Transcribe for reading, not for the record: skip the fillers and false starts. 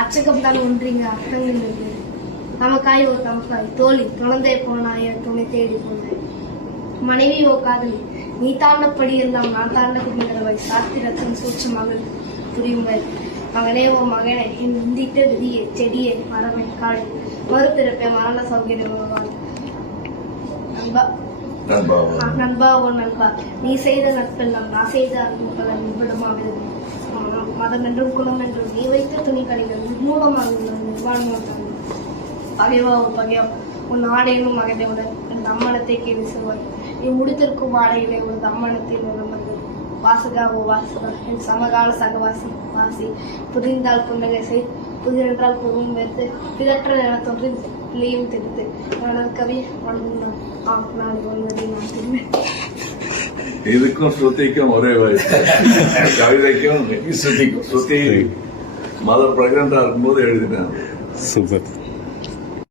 அச்சகம் தான் ஒன்றிங்க அர்த்தங்கள் இல்லை. நமக்காய் ஓ தமக்காய் தோழி துணந்தே போனாய துணை தேடி போனாய். மனைவி ஓ காதலி நீ தாண்டப்படி எல்லாம் நான் தாண்ட குடிக்கிறவை சாத்திரத்தின் சூட்சமாக புரியுங்கள். மகனே ஓ மகனே என் இந்திட்ட விதியே செடியே மரமே காடு மறுபிறப்பே மரண சௌகரியம். நண்பா ஓ நண்பா நீ செய்த நட்பெல்லாம் நான் செய்த அன்புகளை நிர்படமாக மதம் என்றும் குணம் என்றும் நீ வைத்த துணிக்கடைகள் நிர்மூலமாக நிர்வாணமாக பகைவா ஓ பகைவா உன் ஆடையிலும் மகனையுடன் என் அம்மனத்தை கேள்வி சொல்வாய். நீ முடித்திருக்கும் ஆடையிலே ஒரு அம்மனத்தில் உணர்ந்தது. வாசகா ஓ வாசகா என் சமகால சகவாசி வாசி புரிந்தால் புன்னகை செய் புதிரென்றால் பொருளும் வைத்து பிதற்ற என தோன்றி பிள்ளையும் தெரித்து எனது கவி வணங்கும் நான் ஒன்பதை நான் திரும்பேன். இதுக்கும் ஸ்ருதிக்கும் ஒரே வயசு. கவிதைக்கும் ஸ்ருதி மதர் பிரெக்னண்டா இருக்கும்போது எழுதினேன். சூப்பர்.